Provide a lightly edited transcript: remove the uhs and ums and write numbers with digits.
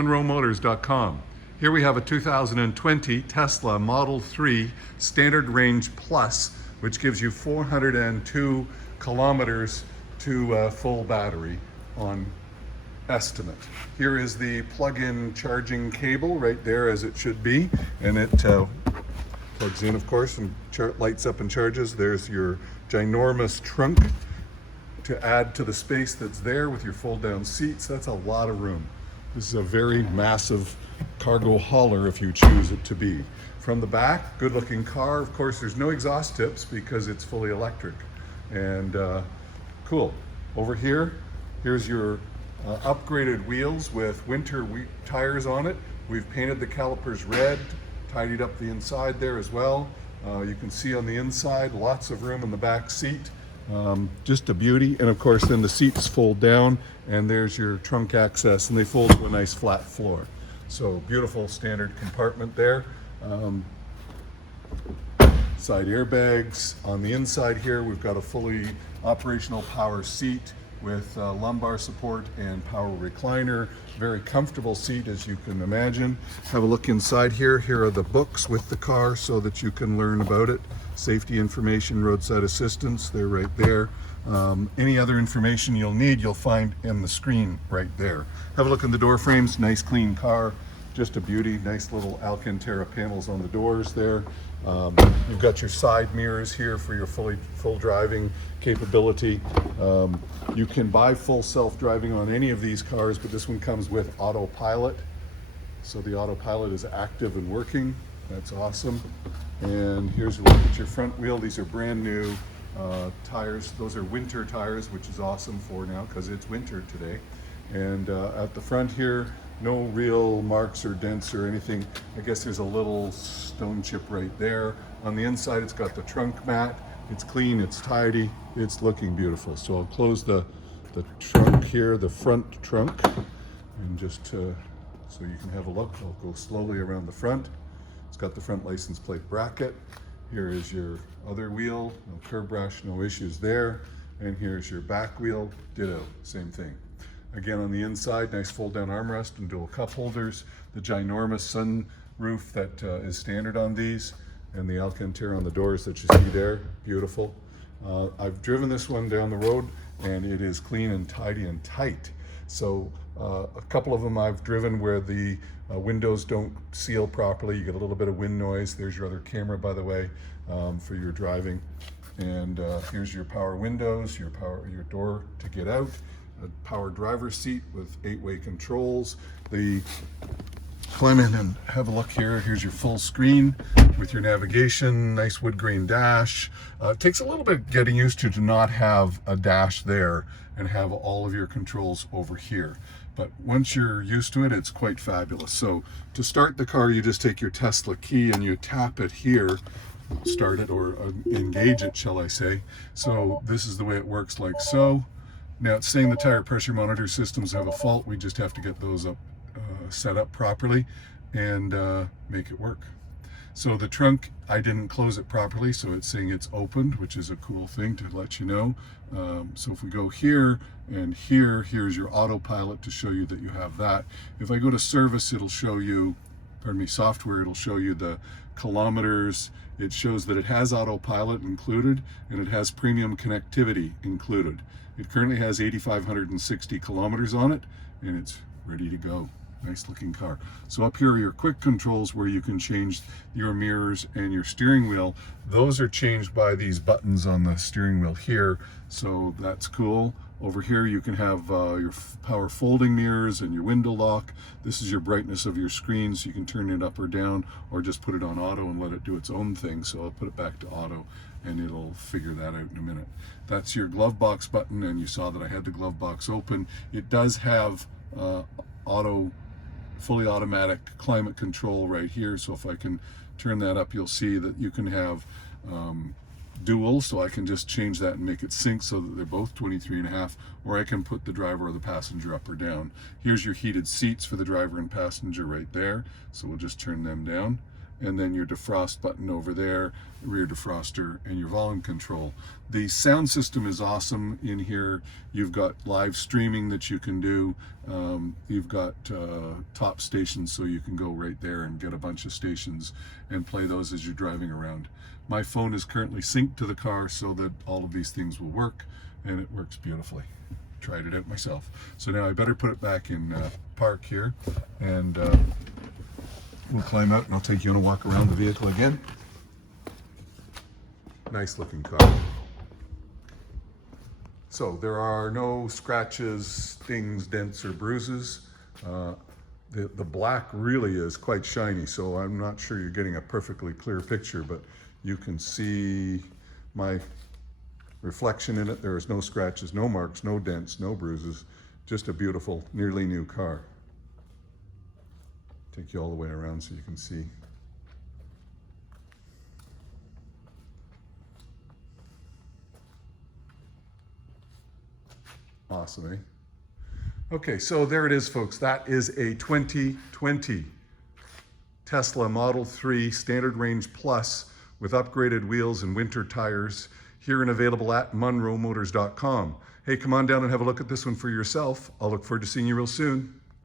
MonroeMotors.com. Here we have a 2020 Tesla Model 3 Standard Range Plus, which gives you 402 kilometers to full battery on estimate. Here is the plug-in charging cable right there, as it should be, and it plugs in, of course, and lights up and charges. There's your ginormous trunk to add to the space that's there with your fold-down seats. That's a lot of room. This is a very massive cargo hauler if you choose it to be. From the back, good looking car. Of course, there's no exhaust tips because it's fully electric. And cool. Over here, here's your upgraded wheels with winter tires on it. We've painted the calipers red, tidied up the inside there as well. You can see on the inside, lots of room in the back seat. Just a beauty. And of course then the seats fold down and there's your trunk access, and they fold to a nice flat floor. So beautiful standard compartment there. Side airbags. On the inside here we've got a fully operational power seat with lumbar support and power recliner. Very comfortable seat, as you can imagine. Have a look inside here. Here are the books with the car so that you can learn about it. Safety information, roadside assistance, they're right there. Any other information you'll need, you'll find in the screen right there. Have a look in the door frames. Nice clean car, just a beauty. Nice little Alcantara panels on the doors there. You've got your side mirrors here for your full driving capability. You can buy full self-driving on any of these cars, but this one comes with Autopilot. So the Autopilot is active and working. That's awesome. And here's a look at your front wheel. These are brand new tires. Those are winter tires, which is awesome for now because it's winter today. And at the front here, no real marks or dents or anything. I guess there's a little stone chip right there. On the inside, it's got the trunk mat. It's clean, it's tidy, it's looking beautiful. So I'll close the trunk here, the front trunk, and just so you can have a look. I'll go slowly around the front. It's got the front license plate bracket. Here is your other wheel, no curb rash, no issues there. And here's your back wheel, ditto, same thing. Again, on the inside, nice fold-down armrest and dual cup holders. The ginormous sunroof that is standard on these, and the Alcantara on the doors that you see there, beautiful. I've driven this one down the road, and it is clean and tidy and tight. So a couple of them I've driven where the windows don't seal properly. You get a little bit of wind noise. There's your other camera, by the way, for your driving. And here's your power windows, your door to get out. A power driver's seat with 8-way controls. Climb in and have a look here. Here's your full screen with your navigation, nice wood grain dash. It takes a little bit getting used to not have a dash there and have all of your controls over here. But once you're used to it, it's quite fabulous. So to start the car, you just take your Tesla key and you tap it here, start it or engage it, shall I say. So this is the way it works, like so. Now it's saying the tire pressure monitor systems have a fault. We just have to get those up, set up properly and make it work. So the trunk, I didn't close it properly, so it's saying it's opened, which is a cool thing to let you know. So if we go here and here's your Autopilot to show you that you have that. If I go to service, it'll show you, software, it'll show you the kilometers. It shows that it has Autopilot included and it has premium connectivity included. It currently has 8,560 kilometers on it, and it's ready to go. Nice looking car. So up here are your quick controls where you can change your mirrors and your steering wheel. Those are changed by these buttons on the steering wheel here, so that's cool. Over here you can have your power folding mirrors and your window lock. This is your brightness of your screen, so you can turn it up or down or just put it on auto and let it do its own thing. So I'll put it back to auto and it'll figure that out in a minute. That's your glove box button, and you saw that I had the glove box open. It does have fully automatic climate control right here. So if I can turn that up, you'll see that you can have dual, so I can just change that and make it sync so that they're both 23.5, or I can put the driver or the passenger up or down. Here's your heated seats for the driver and passenger right there, so we'll just turn them down. and then your defrost button over there, rear defroster, and your volume control. The sound system is awesome in here. You've got live streaming that you can do. You've got top stations, so you can go right there and get a bunch of stations and play those as you're driving around. My phone is currently synced to the car so that all of these things will work, and it works beautifully. Tried it out myself. So now I better put it back in park here, and we'll climb out and I'll take you on a walk around the vehicle again. Nice looking car. So there are no scratches, stings, dents, or bruises. The black really is quite shiny, so I'm not sure you're getting a perfectly clear picture, but you can see my reflection in it. There is no scratches, no marks, no dents, no bruises. Just a beautiful, nearly new car. Take you all the way around so you can see. Awesome, eh? Okay, so there it is, folks. That is a 2020 Tesla Model 3 Standard Range Plus with upgraded wheels and winter tires, here and available at monroemotors.com. Hey, come on down and have a look at this one for yourself. I'll look forward to seeing you real soon.